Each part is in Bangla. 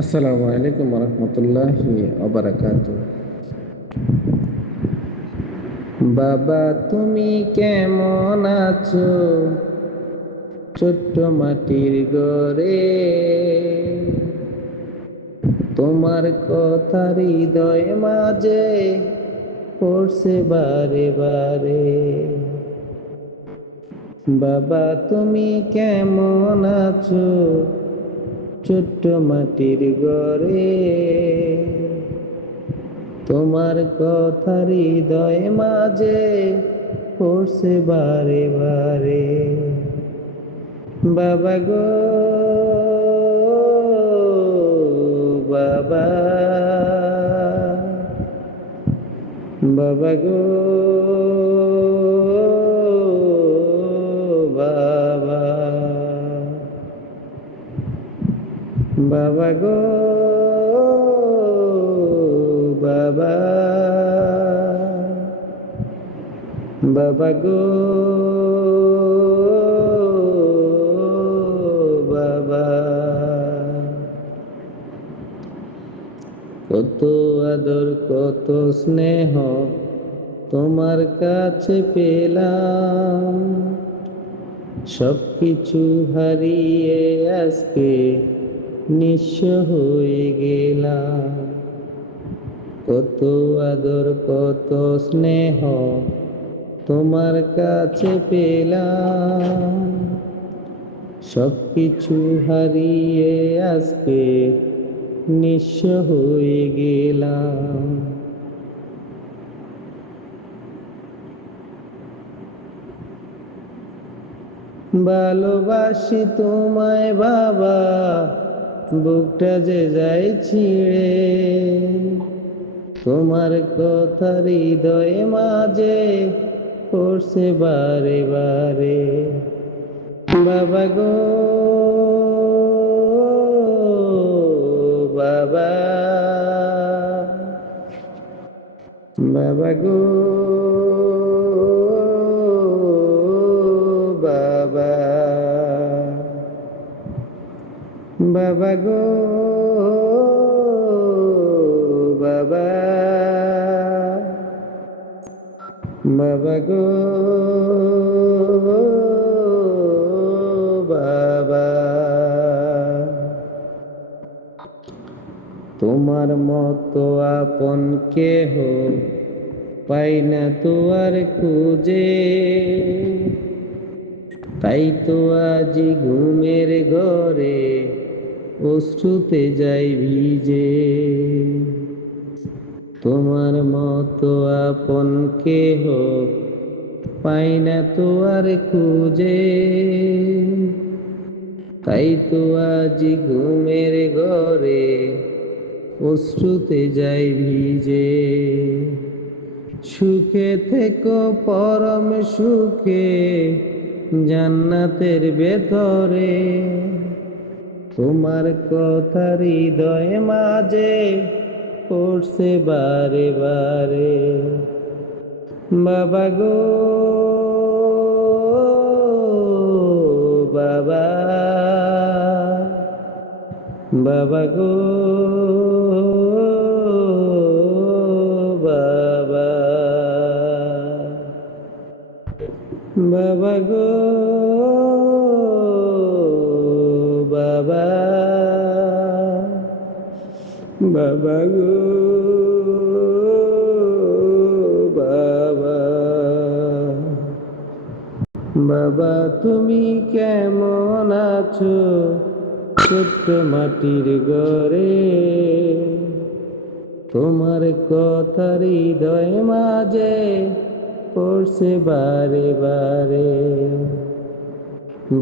আসসালামু আলাইকুম রহমতুল্লাহি ওবারাকাতু। বাবা তুমি কেমন আছো? ছোট্ট মাটির ঘরে তোমার কথা হৃদয় মাঝে পড়ছে বারে বারে। বাবা তুমি কেমন আছো? ছোট্ট মাটির ঘরে তোমার কথা হৃদয় মাঝে পড়ছে বারে বারে। বাবা গো বাবা, বাবা গো বাবা, বাবা গো বাবা, বাবা গো বাবা। কত আদর কত স্নেহ তোমার কাছে পেলাম, সবকিছু হারিয়ে আজকে নিঃস্ব হয়ে গেলাম। কত আদর কত স্নেহ তোমার কাছে পেলাম, সবকিছু হারিয়ে আজকে নিঃস্ব হয়ে গেলাম। ভালোবাসি তোমায় বাবা, বুকটা যে যায় ছিঁড়ে, তোমার কথা হৃদয়ে মাঝে পড়ছে বারে বারে। বাবা গো বাবা, বাবা গো বাবা, বাবা গো বাবা, বাবা গো বাবা। তোমার মতো আপন কেহ পাই না তো আর খুঁজে, তাই তো আজি ঘুমের ঘরে অশ্রুতে যাই ভিজে। তোমার মতো আপন কেহ পাই না তো আর খুঁজে, তাই তো আজি ঘুমের ঘরে অশ্রুতে যাই ভিজে। সুখে থেকো পরম সুখে জান্নাতের ভেতরে, তোমার কথা হৃদয় মাঝে পড়ছে বারে বারে। বাবা গো বাবা, বাবা গো বাবা, বাবা গো বাবা, বাবা গো বাবা। বাবা তুমি কেমন আছো? ছোট্ট মাটির ঘরে তোমার কথা হৃদয় মাঝে পড়ছে বারে বারে।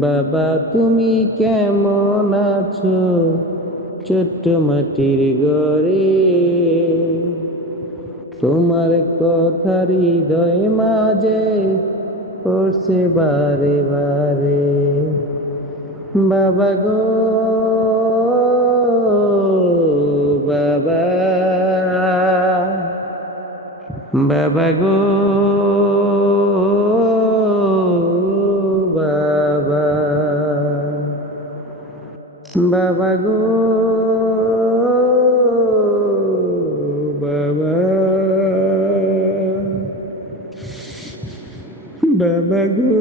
বাবা তুমি কেমন আছো? ছোট্ট মাটির ঘরে তোমার কথা হৃদয় মাঝে পড়ছে বারে বারে। বাবা গো বাবা, বাবা গো বাবা, বাবা গো বাবা, বাবা গো